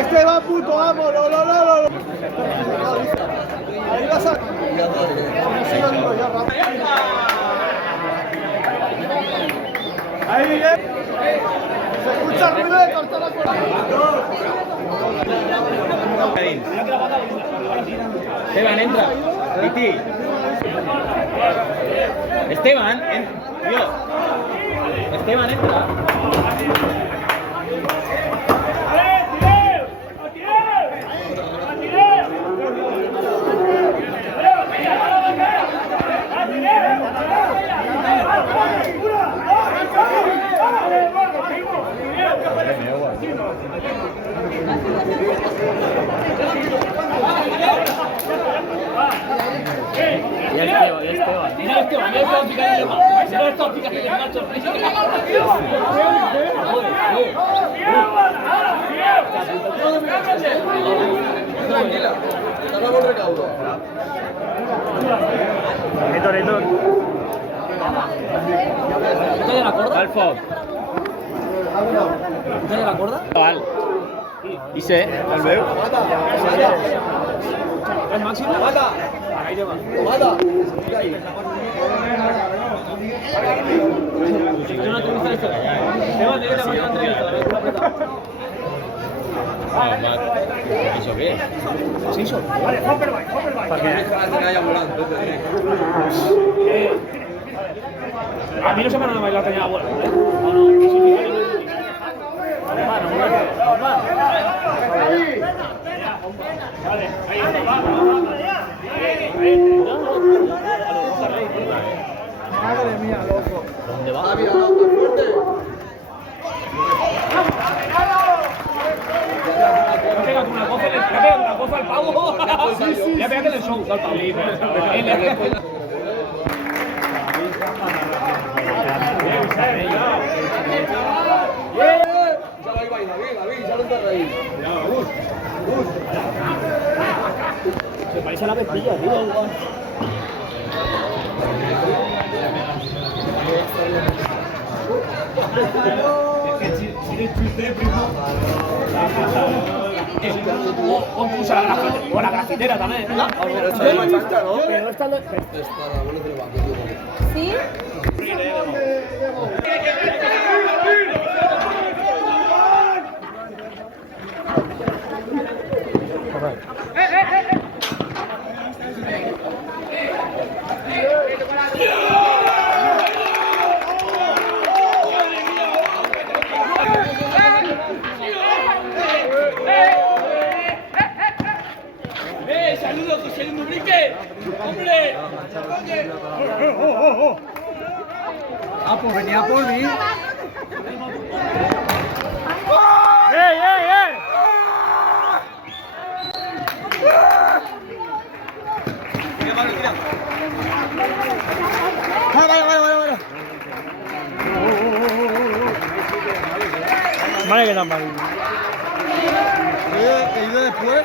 Esteban, puto, vamos, no. Ahí vas a... Ahí, Miguel. Se escucha el ruido de cortar la cuerda. Esteban, entra. Viti. Esteban, tío. Esteban, entra. Tranquila, ganamos recaudo. Retor. ¿Usted la corda? Alfo. ¿Usted la corda? Val. I sé. El veu. ¿Es máximo? Mata. Ahí te va. Mata. Yo no entrevista esto. Te va a tener la entrevista. ¿Eso qué? ¿Sí, eso? Vale, Hopperby. Para que haya volando. A mí no se me van a bailar tenía bola. Madre mía, loco. ¿Dónde va? Javi, ahora más fuerte. Le ha pegado una cosa al pavo. Le ha pegado en el show al pavo. David, sale de reír. Se parece a la vestilla, tío. O la grafitera también. Pero esta es la chanca, ¿no? Pero esta no. Esta, la abuela del banco, tío. ¿Sí? ¡Saludos, José Luis Mubrique! ¡Hombre! Ah, pues venía por mí. Vale, que tan mal. He ido después.